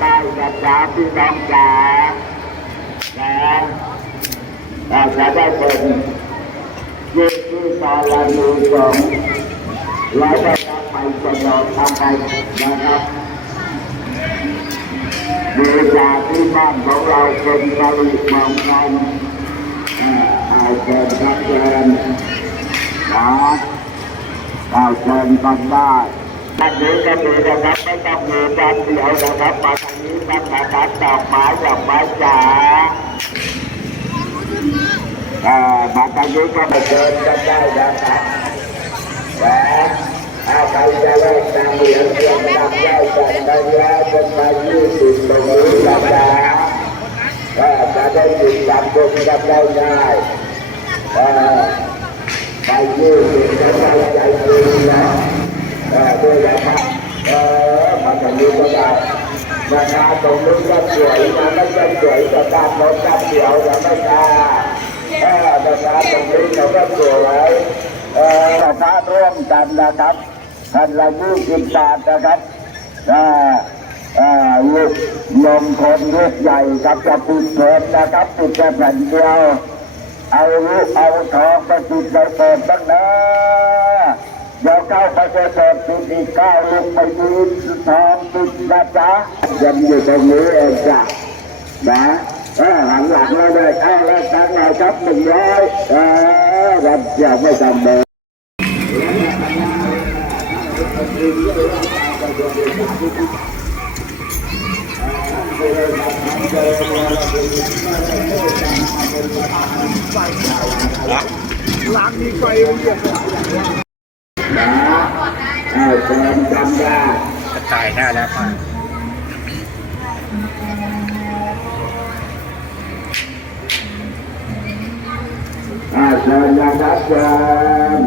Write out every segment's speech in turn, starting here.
ได้กับสาพี่น้องจ๋านะอาจะได้เป็นยืดที่ตาลานูสองแล้วได้รับไปตลอดทางไปนะครับดูจากที่บ้านของเราเป็นผลิตมองกันเอาเชิญครับเชิญนะเอาเชิญกันได้ท่านนี้ก็มีนะครับ ไม่ต้องมีการเดียวนะครับมาทางนี้นะครับดอกไม้ดอกไม้จ๋าเอ่อมาทางนี้ก็มาเชิญกันได้นะครับและเอาใครจะเล่นตามเหรียญเรียนตามได้กันได้แล้วเป็นไปยี่สิบตรงนี้นะครับก็จะได้ติดตามชมกันได้ง่ายเออไปยี่สิบกันได้ใจดีนะเออด้วยนะครับ ราคาตรงนี้ก็สวยนะไม่ใช่สวยแต่ด้านโน้นด้านเดียวนะไม่ใช่เออราคาตรงนี้เราก็สวยเออราคาร่วมกันนะครับท่านละยี่สิบบาทนะครับอ่าอ่าลูกนมคนลูกใหญ่กับจะปิดเพินนะครับปิดแค่แผ่นเดียวเอาลูกเอาทองไปติดในเปิดบ้งนะ เก้าไปจะเปิดติดอีกเก้าลูกไปติดทองติดนะจ๊ะยังอยู่ตรงนี้เองจ้ะนะเออหันหลังแล้วเลยเข้าแล้วตั้งหน่อยครับหนึ่งร้อยเออรับอย่าไม่จำเลยหล้างมีไฟเรียบ นะเอาเชิญจำได้กระจายหน้าแล้วป่ะอาเชิญนะครับเชิญ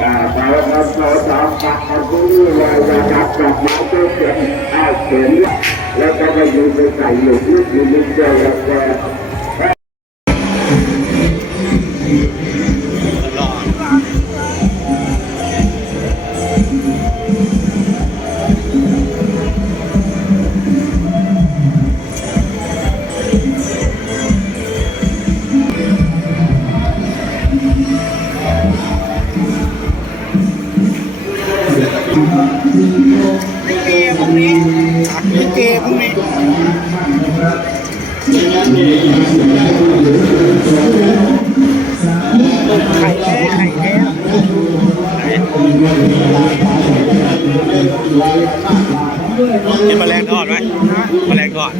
อาเราเราเราสองปักเอาที่นี่เลยนะครับดอกไม้ก็เขียนอาเขียนแล้วก็ไปยืนไปใส่อยู่ที่ยู่ในเจอแล้วก็ ลิเกพรุ่งนี้ลิเกพรุ่งนี้ไข่แท้ไข่แท้กินแมลงทอดไหมแมลงทอด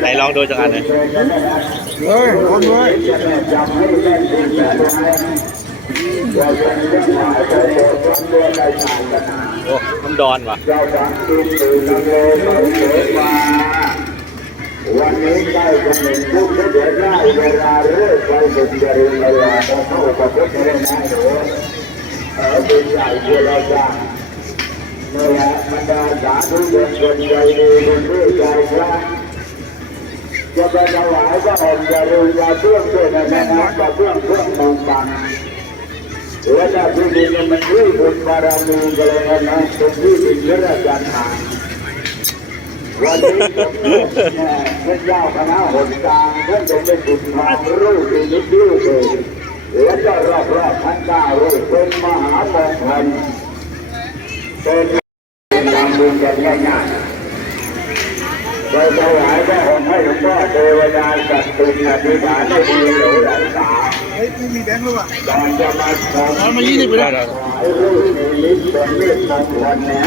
ไหนลองดูจักอันเลยเฮ้ยคนเว้ยจำให้แม่นดีแต่ไว้เราจะเรื่องหมายเรียน้องเรียนด้ทางกันนะโอ้น้ำดอนว่ะเจ้าสันนนังเลยเราเกิดมาวันด้ทุกข์เดือดร้อนเวลาเรื่อยไปเป็นเจริญเวลาต้องเข้าประพฤติเรื่องนั้น หนูเออเป็นใหญ่เพื่อเราจ้านี่แหละบรรดาสาธุชนคนใจดีคนรู้ใจพระจะไปถวายก็อมจะรู้จะเพื่อนเพื่อนนะครับจะเพื่อนเพื่อนมองบังเวลาที่ดินมันด้วยบุญบารมีกันเลยนะเป็นที่ดินเรื่องการหาวันนี้พระเจ้าคณะหนกลางท่านจะได้บุญควารู้ดีนิดเดียวเลย และก็รอบรอบๆทั้งเก้ารูปเป็นมหามงคลเป็นทำบุญกันง่ายๆโดยถวายพระองค์ให้หลวงพ่อเทวดาจัดตุนอธิษฐานให้ดีหรูหราสาเฮ้ยกูมีแบงค์แล้วอะก่อนจะมาขอเอามายี่สิบไปได้แล้วได้ขอให้ลูกมีฤทธิ์เป็นเลือดมงคลนะ